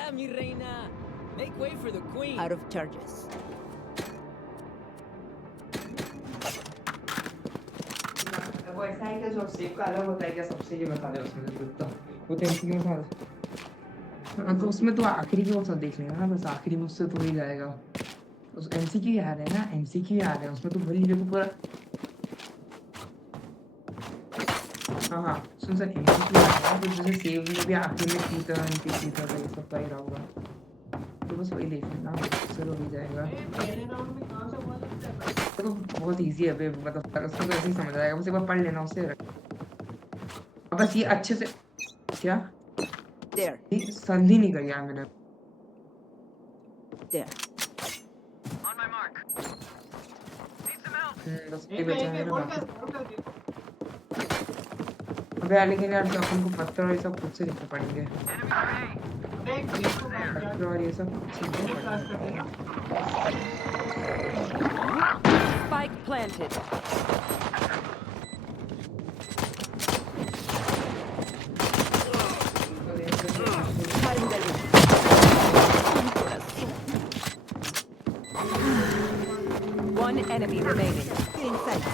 Hola, mi Reyna. Make way for the queen. Out of charges. वो ऐसा है कि जो सेव का अलग होता है क्या सबसे ये बता दे उसमें तो वो तो एमसीक्यू में था तो उसमें तो आखिरी में वो सब देख लेना ना बस आखिरी में उससे तो ही जाएगा उस एमसीक्यू याद है ना एमसीक्यू याद है उसमें तो भरी देखो पूरा हाँ सुन सर एमसीक्यू याद है तो जैसे सेव में भी आखिरी में की तरह ये सब का ही रहा होगा तो बस वही देख लेना उससे तो ही जाएगा तो बहुत इजी है बे मतलब उसको तो ऐसे ही समझ आएगा बस एक बार पढ़ लेना उससे बस ये अच्छे से क्या There. संधि नहीं कर यार मैंने There. On my mark. Need some help. बस ये बचा है ना बाकी अबे यार लेकिन यार तो अपन को पत्थर और ये सब खुद से लिखने पड़ेंगे पत्थर और ये सब खुद से लिखने पड़ेंगे Spike planted. One enemy remaining. Getting sight.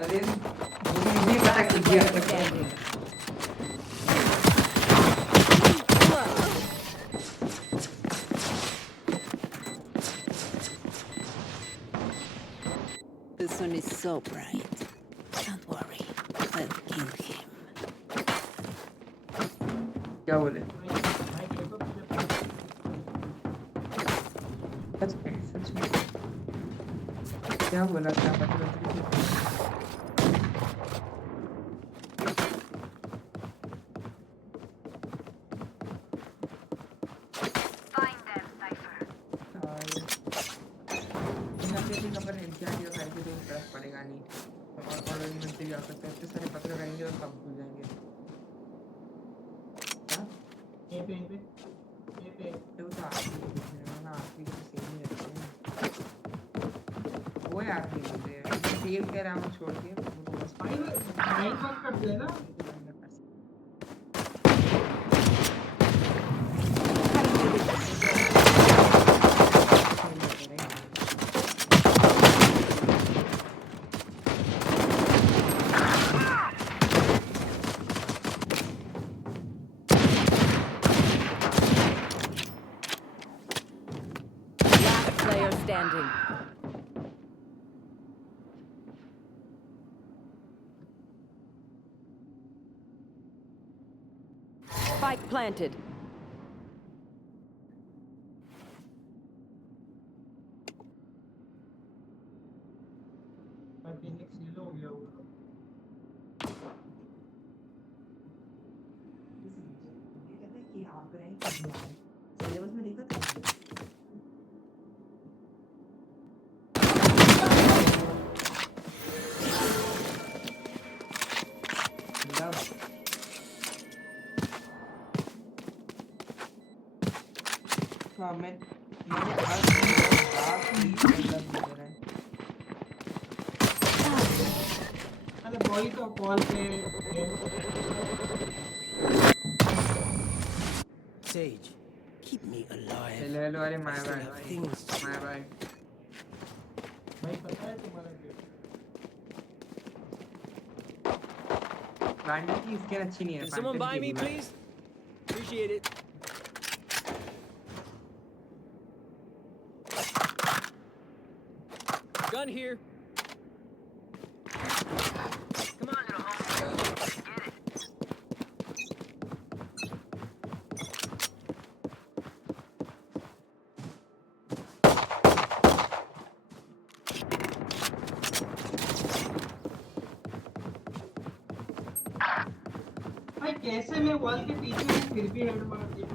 अरे मुझे पता कि ये Standing. The sun is so bright. Don't worry, I'll kill him. क्या बोले सच में क्या बोला क्या पता Find them, Cypher. पड़ेगा नहीं और में से भी आ सकते हैं इतने सारे पत्र रहेंगे तो सब भूल जाएंगे तो तो आखिरी तो सेम ही रहते हैं वो याद नहीं मुझे सेव कह रहा हूँ छोड़ के वो बस फाइन वर्क कर देना Player standing. Spike planted. Phoenix ये लो हो गया होगा सिलेबस में लिखा था मैंने हर अरे वही तो कॉल पे Sage, keep me alive. Hello अरे my Still bye have things to my bye भाई पता है तुम्हारा गेम गांडी की स्किन अच्छी नहीं है Can someone buy me, please? Appreciate it. Gun here. Come on, little homie. Get it. भाई कैसे मैं वॉल के पीछे हूँ फिर भी हेड मार दिया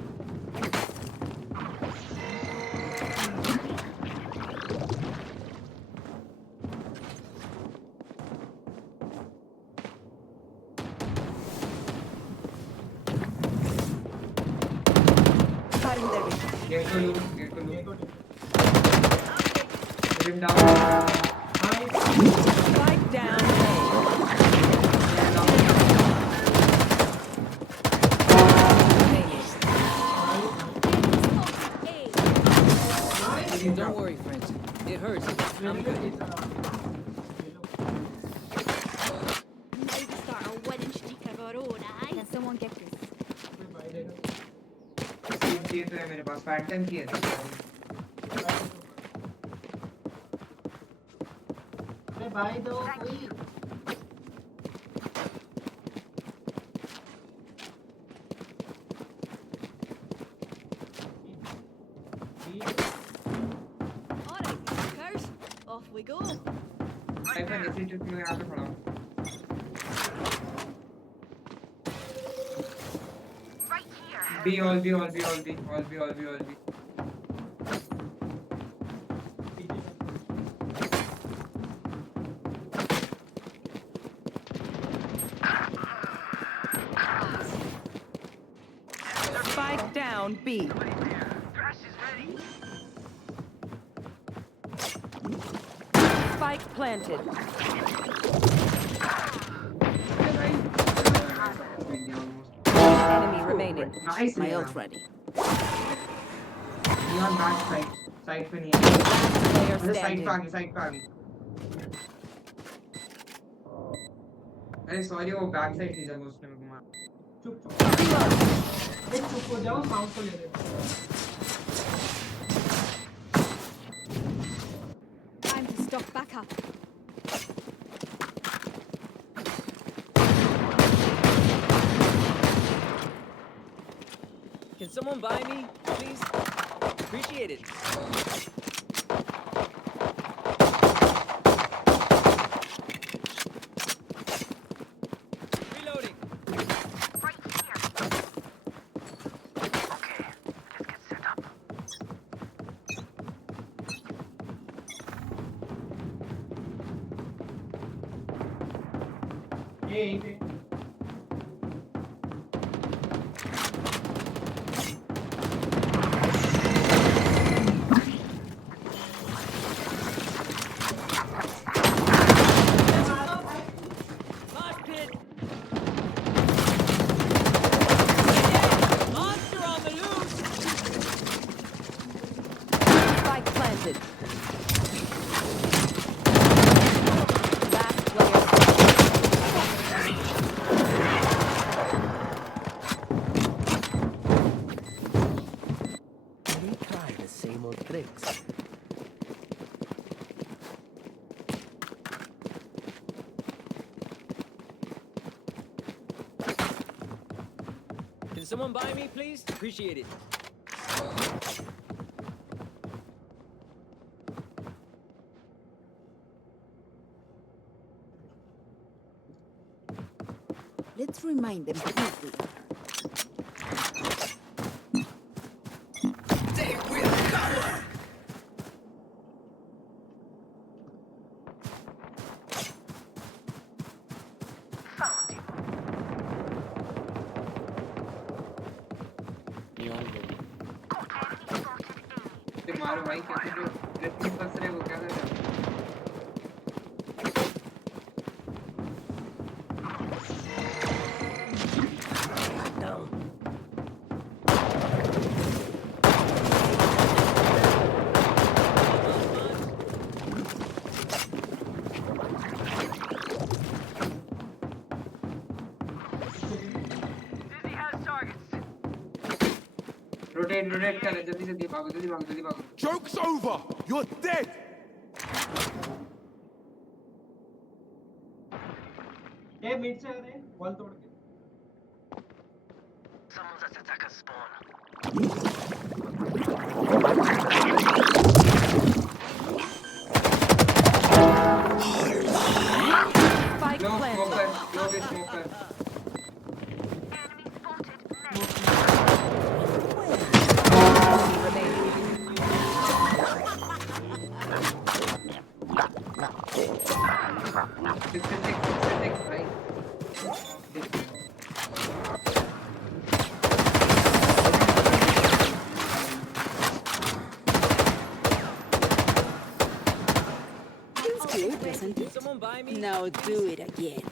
गेट को लूट ये को रिम डाउन भाई Spike down. Down Don't worry, friends. It hurts. I'm good. Now we start a winning streak of our own, aye? Can someone get this? Seat चाहिए तो है मेरे पास फैंटम की है अरे भाई दो कोई Alright, fuckers. Off we go. Cipher जैसे चुप मैं यहाँ पे खड़ा हूँ Right here. B all B all B all B all B all B all B Spike down B. Thrash is ready. Spike planted. Enemy remaining. Nice My man. ult ready. Beyond back side side पे नहीं है Player अरे side पे आ standing. गई side पे आ गई अरे sorry वो बैक साइड थी जब उसने मेरे को मारा चुप चुप एक चुप हो जाओ साउंड को ले ले Time to stock back up. Can someone buy me, please? Appreciate it. Reloading. Right here. Okay, let's get set up. ये यहीं पे Mosh pit. Monster on the loose. Spike planted. Last player. Retry the same old tricks. Can someone buy me, please? Appreciate it. Let's remind them who they are. Found him. Got enemy spotted A. ते मारो भाई कैसे जो referee फंस रहे वो क्या कर रहे हो Down. Dizzy has targets. Rotate rotate कर जल्दी जल्दी भागो जल्दी भागो जल्दी भागो Joke's over! You're dead! ये मिड से आ रहे हैं वॉल तोड़ के Someone's at attacker spawn. Spike लो planted. स्मोकर लो भी smoker Enemy spotted next. Enemy remaining. 66 भाई Feels good, doesn't Can it? someone buy me? Now do it again.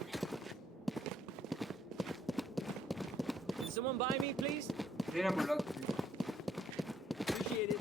Can someone buy me, please? Reyna bulldog Appreciate it.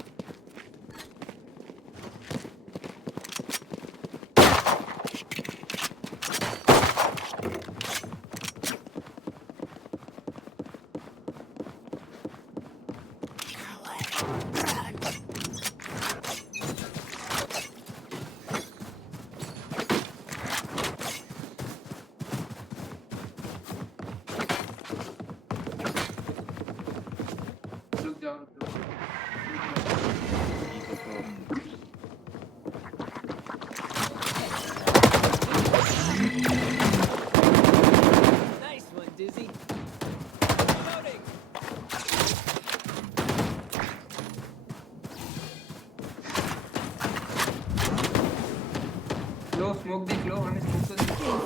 Low smoke देख लो हमें smoke तो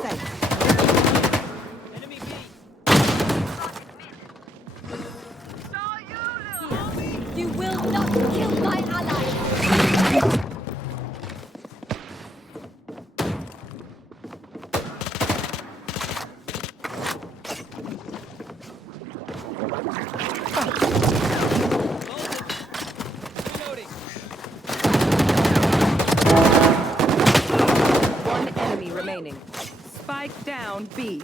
देख Enemy B. You will not kill my ally! Reloading. One enemy remaining. Spike down B.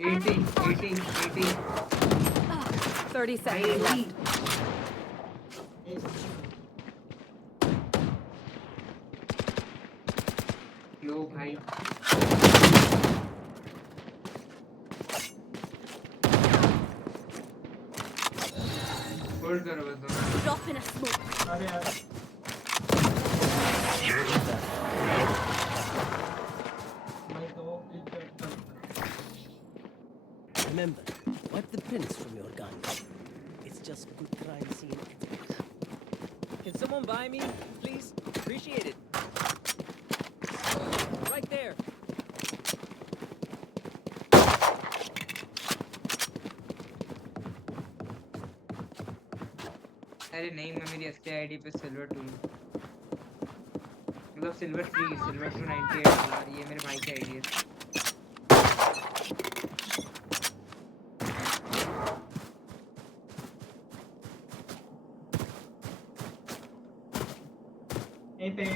80 30 seconds left. लो भाई hold करो बस दोनों Drop in a smoke. अरे यार भाई तो एक Remember, wipe the prints from your gun. It's just good crime scene. Can someone buy me, please? Appreciate it. Right there. अरे नहीं मैं मेरी असली आईडी पे सिल्वर 2 मतलब सिल्वर 3 सिल्वर 298 यार ये मेरे भाई की आईडी है ए पे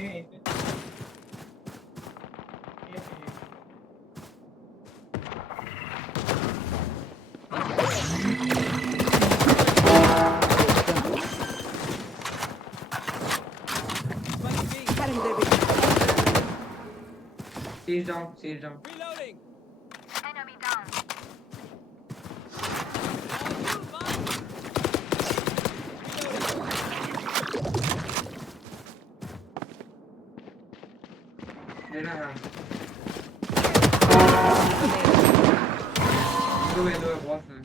Spike B. Siege down Reloading. Enemy down. लेना है Remaining. दो है बहुत है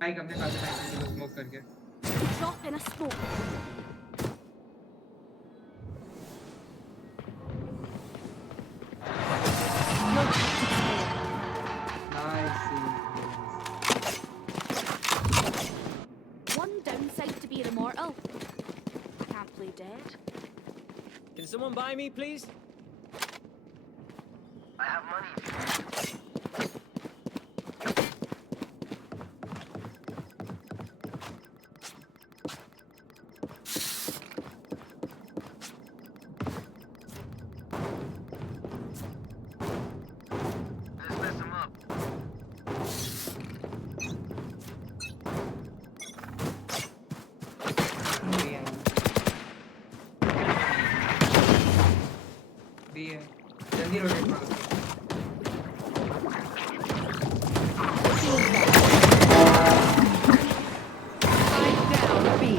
भाई हमने काफी टाइम से स्मोक करके Drop in a smoke. One downside to being immortal. I can't play dead. Can someone buy me, please? I have money. Let's mess him up. बी है जल्दी रोटेट मारो Spike down B.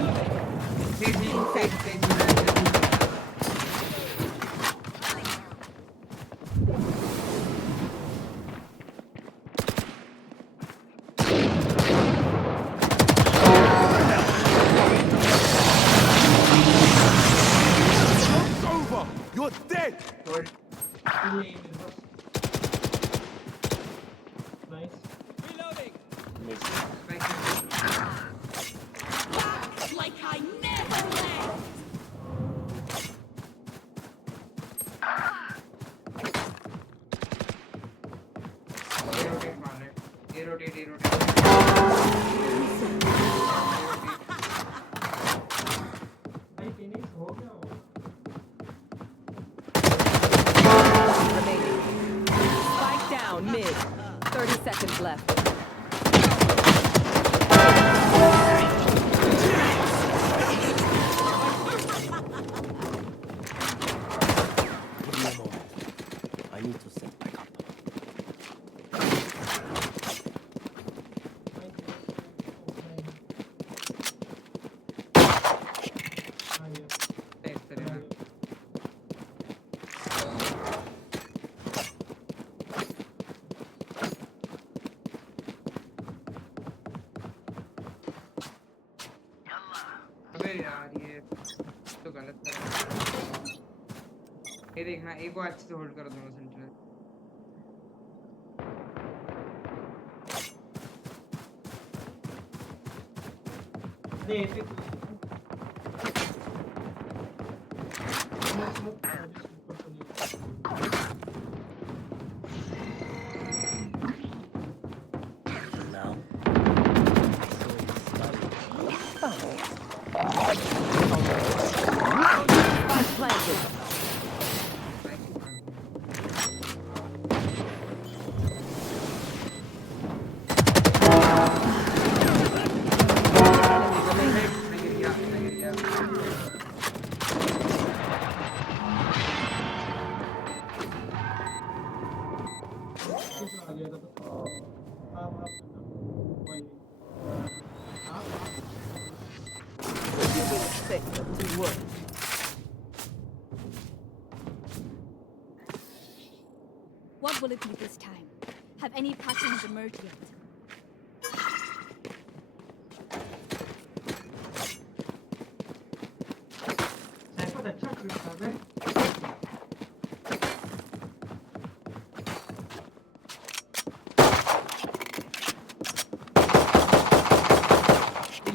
It's over. You're dead. Hold nice Reloading. Like I never left! Rotate मारने ये rotate भाई Phoenix हो गया हो Remaining. Spike down mid. 30 seconds left. Give me a moment. I need to set back up. अबे यार ये तो गलत कर रहा है। ये देखना एक को अच्छे से होल्ड करो दोनों सेंटर। अरे ऐसे Now. Spike planted. आ गया था तो आप वही You will expect them to work. What will it be this time? Have any patterns emerged yet? Cipher अच्छा ट्रिक था बे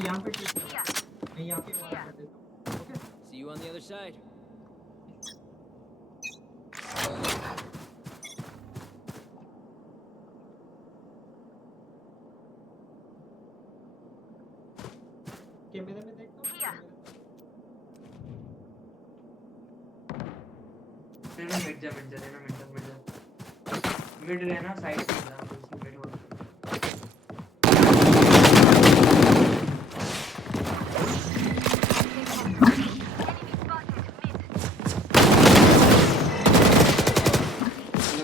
यहाँ पे ट्रिक मैं यहाँ पे वाला कर देता हूँ okay See you on the other side. कैमरे में देखता हूँ मिड जा मिड रहना साइड पे जा दूसरी मिड हो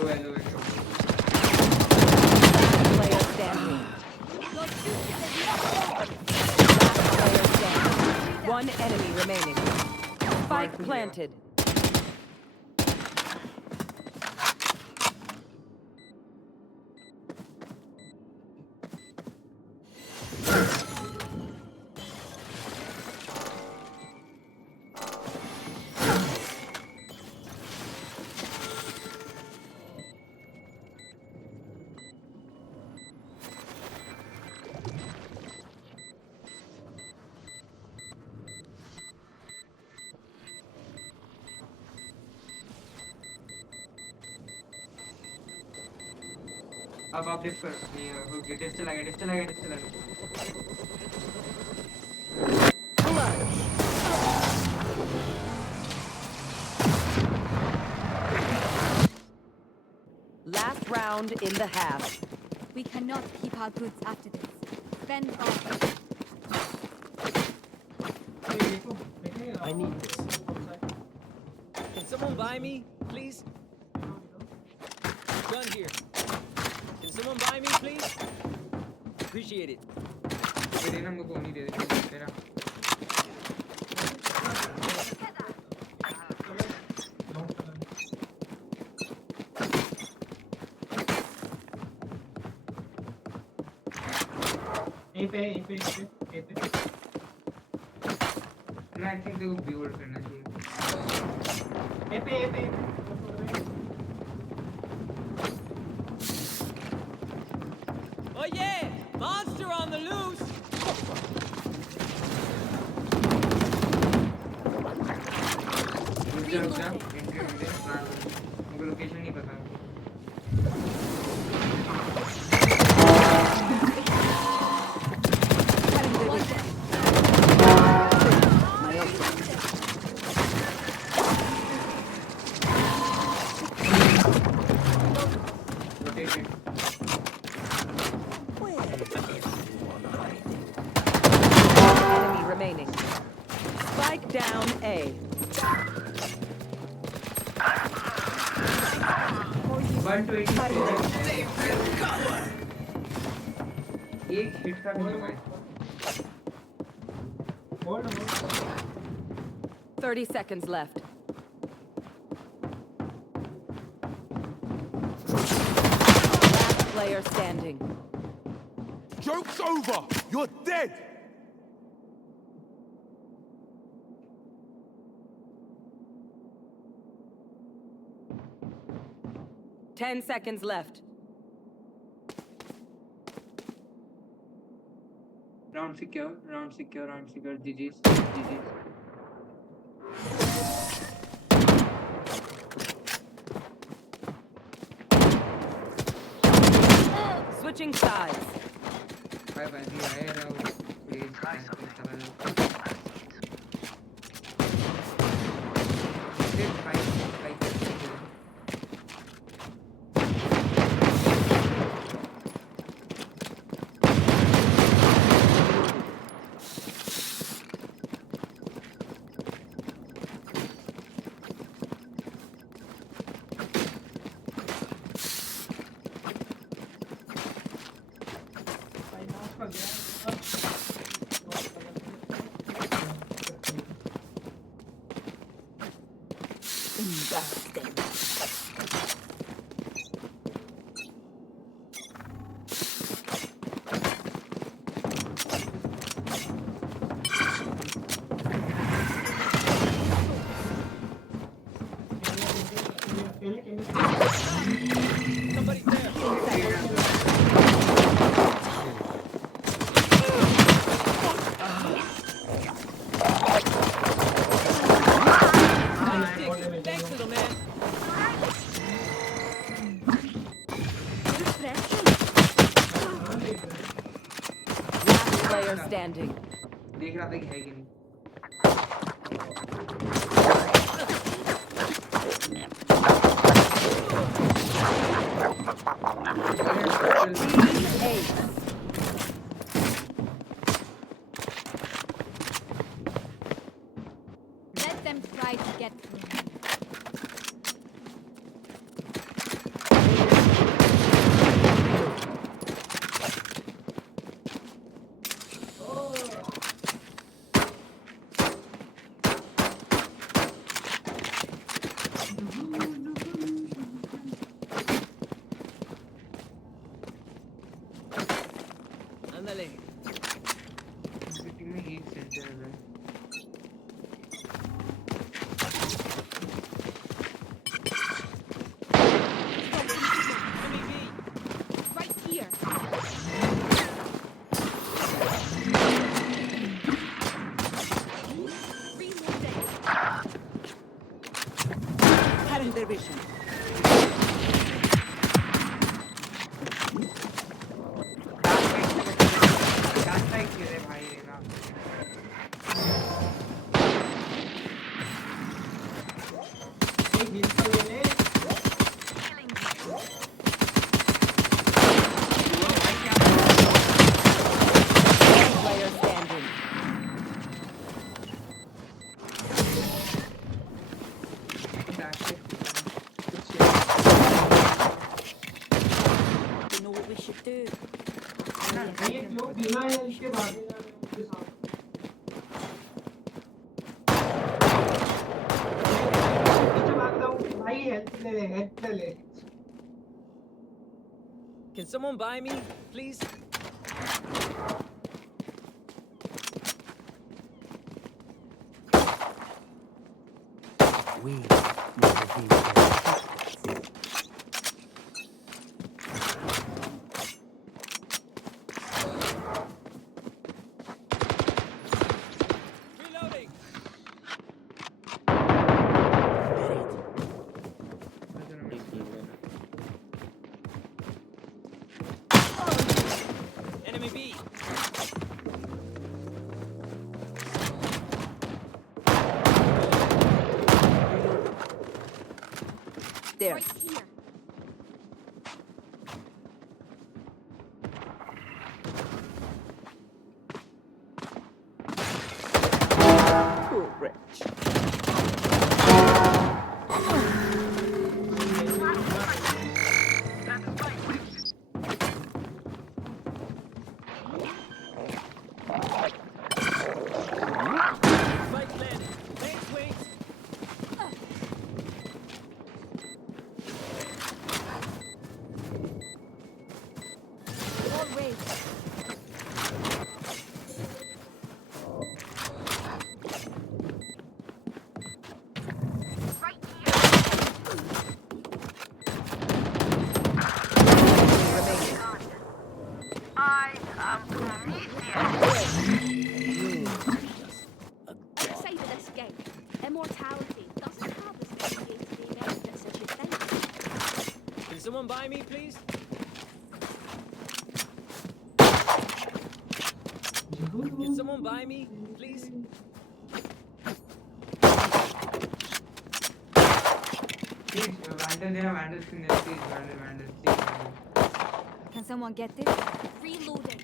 hello Player standing. Last player standing. One enemy remaining. Spike planted. अब आप डिफ कर नहीं हो गया टेस्ट लगा Last round in the half. We cannot keep our goods after this. Fend off. देखो देखेंगे I need this. Can someone buy me, please? Gun here. Can someone buy me, please? Appreciate it. मेरे ना मुझको नहीं दे दे तेरा ए पे ना I think देखो बिल्ड करना चाहिए ए पे Oh yeah! Monster on the loose! रुक जा एंट्री होने दे मुझे लोकेशन नहीं पता rotated Enemy remaining. Spike down A. एक हिट का भी नहीं भाई 30 seconds left. Last player standing. Joke's over. You're dead. 10 seconds left. Round secure. GG's. Switching sides. Bye bye. Please try something. Somebody's there. Nice dig. Thanks, little man. Last player standing. देख रहा था कि है कि नहीं Let them try to get through. Ándale. Team में एक centre है Right here. Reloading. Cutting their vision. जाता है कि रे भाई रेना एक हिल के ले Player standing. You know what we should do? ये जो बिना है इसके बाद उसके साथ पीछे भाग रहा हूँ भाई हेल्प ले Can someone buy me, please? We never be there. Reloading. Enemy B. There. Right here. Cool, Rich. Spike landed. Thanks, wait. All raised. I am Prometheus. Outside of this game, immortality doesn't have as many day-to-day benefits as you'd think. Can someone buy me, please? Can someone buy me, please? Please, Vandal देना, Vandal skin देना, please, Vandal, please. Can someone get this? Reloading.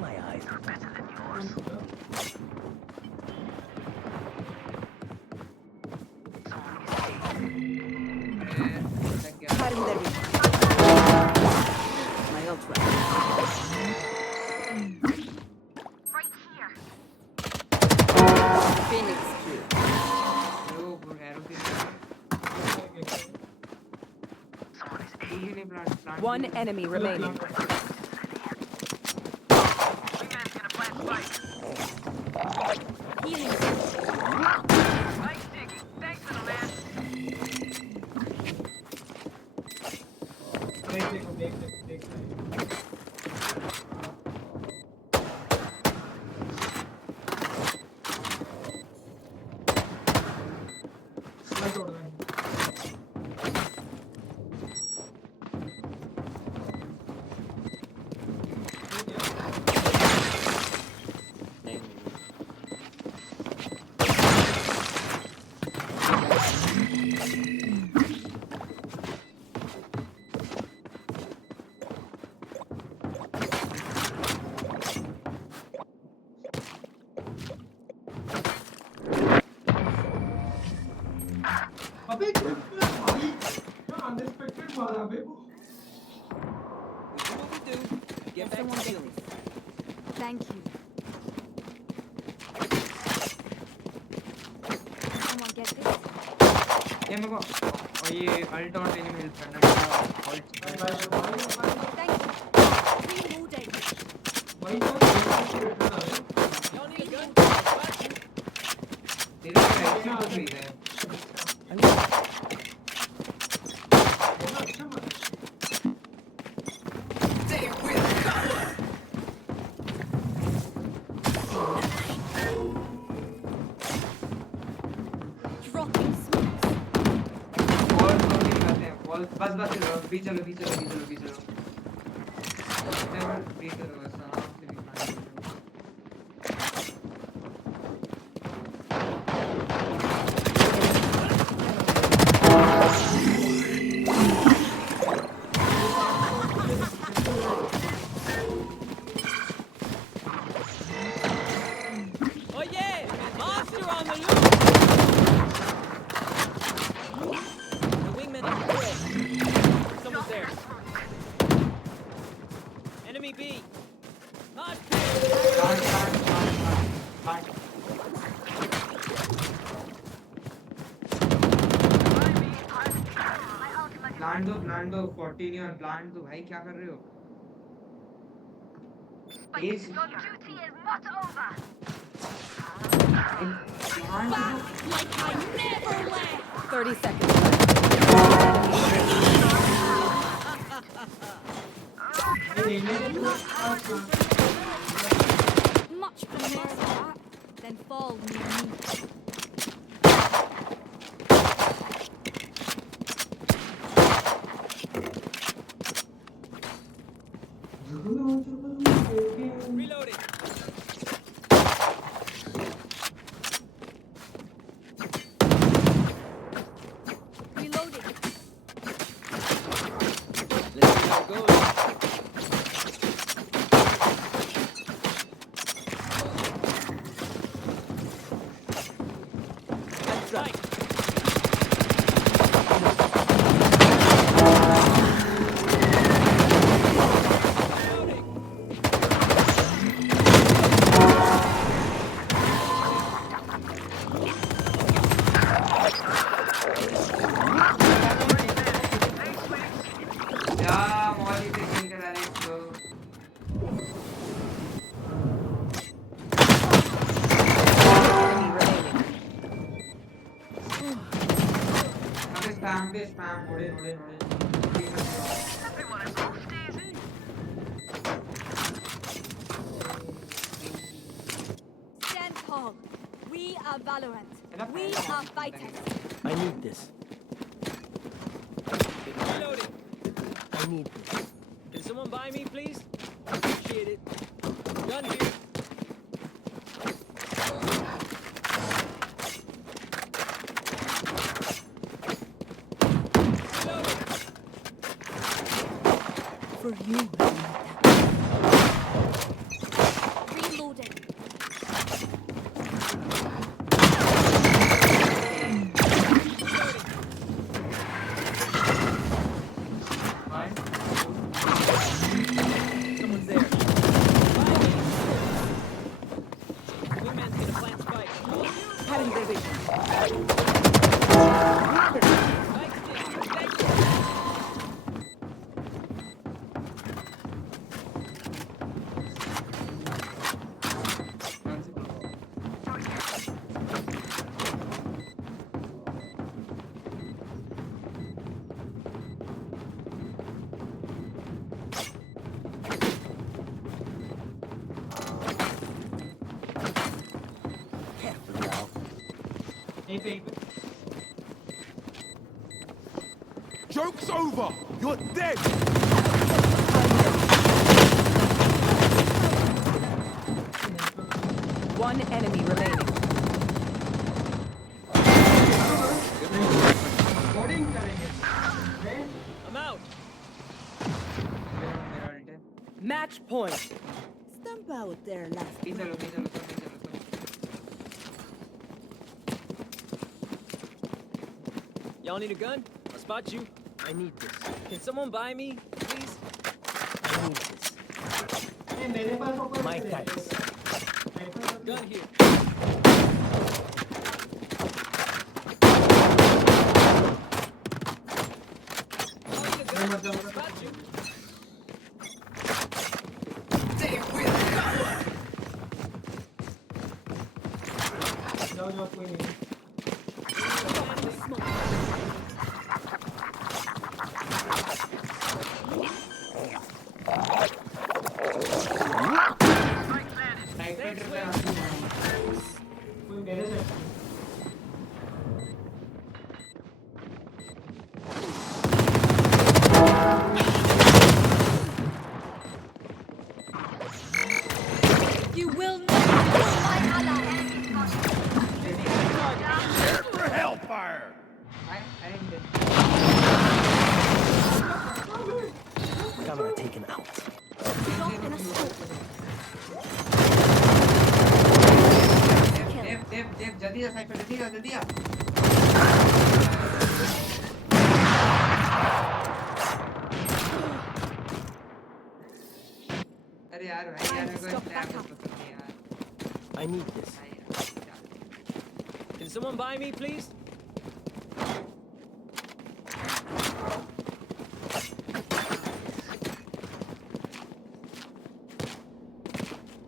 My eyes are better than yours. Cutting the reach. My ultra. Right here. Phoenix here. Arrow, arrow के Someone is लिए plant. One enemy remaining. Wingman's gonna plant spike. Healing. Nice digging. Thanks, little man. अबे भाई क्या unexpected मारा बे वो We do what we do. Get Can back someone to get killing. this? Thank you. Can someone get this? ये मेरे को और ये अल्ट और एनिमी हेल्प करना है अल्ट Thank you. Reloading. भाई तो Y'all need a gun? तेरे को एक्शन हो गई है अच्छा मारा Dropping smokes. बॉल थ्रोइंग करते हैं बॉल बस चलो भी चलो नेवर भी करो बस आराम से भी खाना Oh yeah! Monster on the loose! The wingman up the hill. Someone's there. Enemy B. Hot plant दो 14 और प्लांट दो भाई क्या कर रहे हो as Your duty is not over. Plant दो Like I never left. 30 seconds left. Much prefer that than fall near me. reloading. Reloading. Let's see how it goes. spam पे spam नोड़े Everyone is off daisy. Stand tall. We are Valorant. We are fighters. I need this. Reloading. I need this. Can someone buy me, please? Appreciate it. Gun here. For you. Reloading. Someone's there. Wingman's gonna plant spike. Cutting their vision. Spike stick. Thank you. Careful now. Joke's over! You're dead! One enemy remaining. I'm out. Match point. Stamp out their last. Y'all need a gun? I'll spot you. I need this. Can someone buy me, please? I need this. मेरे पास ऊपर My से thanks. Gun here. Y'all need a gun? I'll spot you. जाओ कोई नहीं कोई मेरे से You will not kill my ally. For hellfire! Camera taken out. Drop in a smoke. देव जल्दी जा साइफर जल्दी जा अरे यार भाई यार मेरे को Stop स्लैप back up. पसंद नहीं यार I need this. Can someone buy me, please?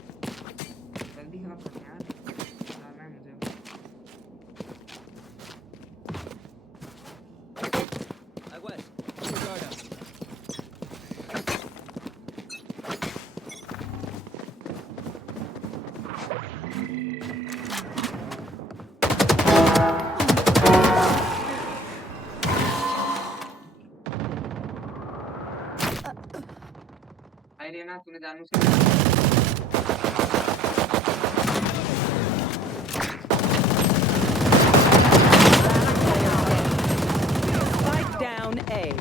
जल्दी खत्म कर यार जाना है मुझे West. Keep your guard up. भाई रेना तूने जानू से Spike down A.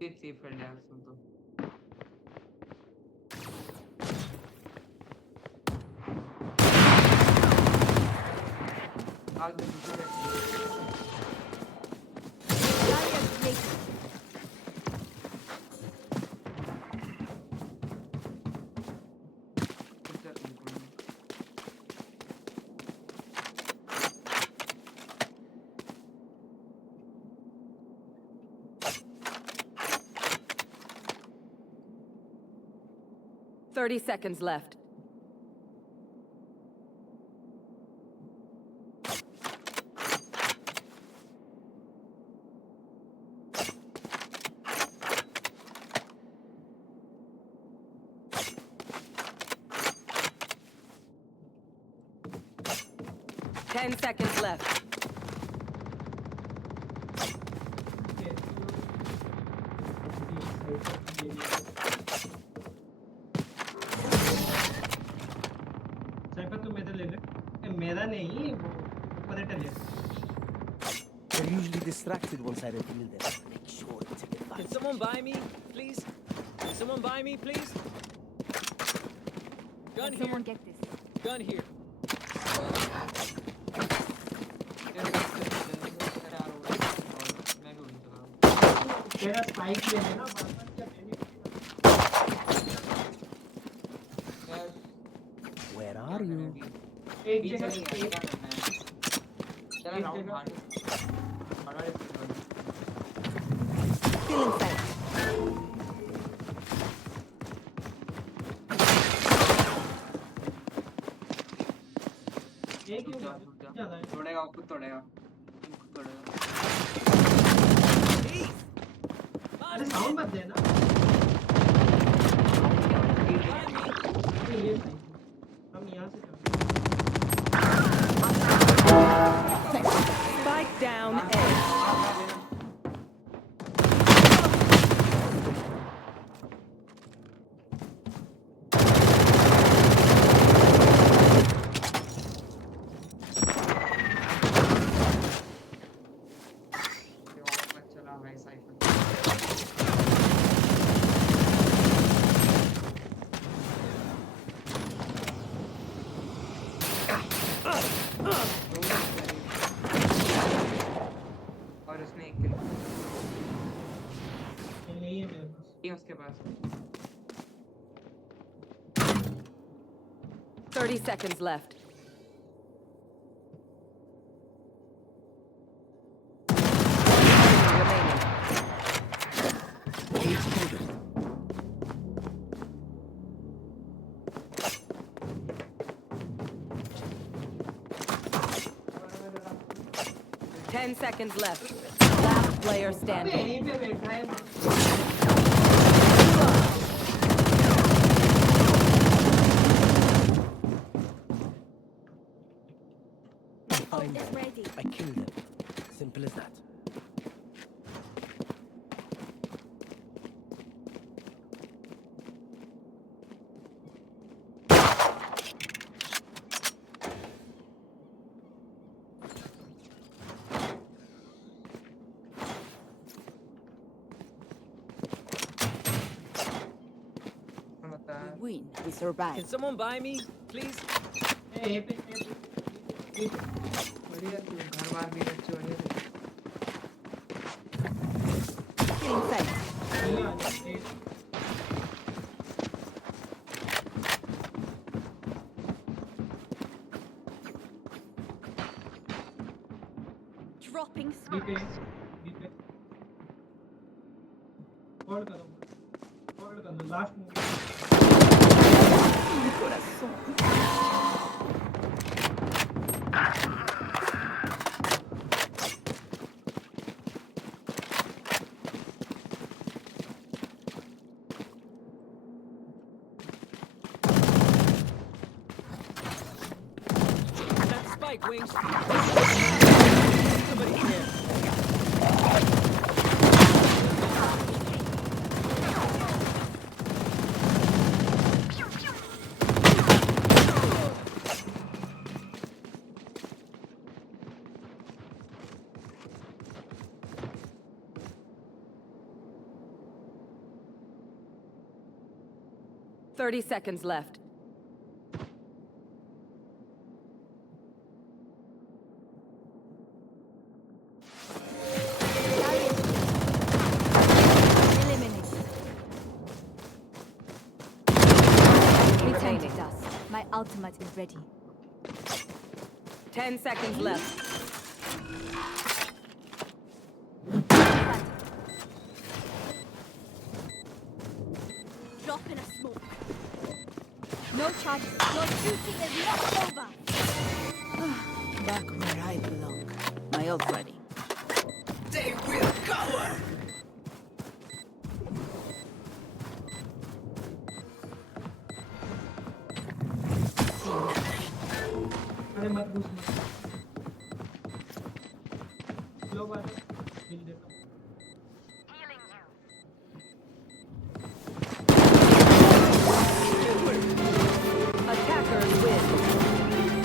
सेफ कर लिया सुन तो आज मैं दूसरे Barrier created. 30 seconds left. Ten seconds left. Cipher तू मेरा ले ले मेरा नहीं वो ऑपरेटर ले They're usually distracted once I reveal them. Make sure to take advantage. Can someone buy me, please? Can someone buy me, please? Gun here. Someone get this. Gun here. तेरा spike ले लेना बर्तन क्या benefit Where are you? एक जगह चला round मार Still inside. एक क्यों ज्यादा है तोड़ेगा खुद तोड़ेगा अरे साउंड मत देना ये सही हम यहाँ से Spike down A. चला भाई साइकिल और उसने एक किल नहीं है मेरे पास ये उसके पास 30 seconds left. Ten seconds left. Last player standing. यहीं पे बैठा है Find It's them. ready. I kill them. Simple as that. We win. We survive. Can someone buy me, please? यहीं पे बढ़िया तू घर बार भी अच्छे बढ़िया Still inside. नहीं आ जाए Dropping बी पे smoke. होल्ड कर दो last move That spike, Wings. Somebody here. Thirty seconds left. Eliminate. Return to Remaining. dust. My ultimate is ready. 10 seconds left. Drop in a smoke. No charges. Your duty is not over. Back where I belong. My ult ready. They will cover! अरे मत घुस मत लो बात हिल देता हूँ Attackers win.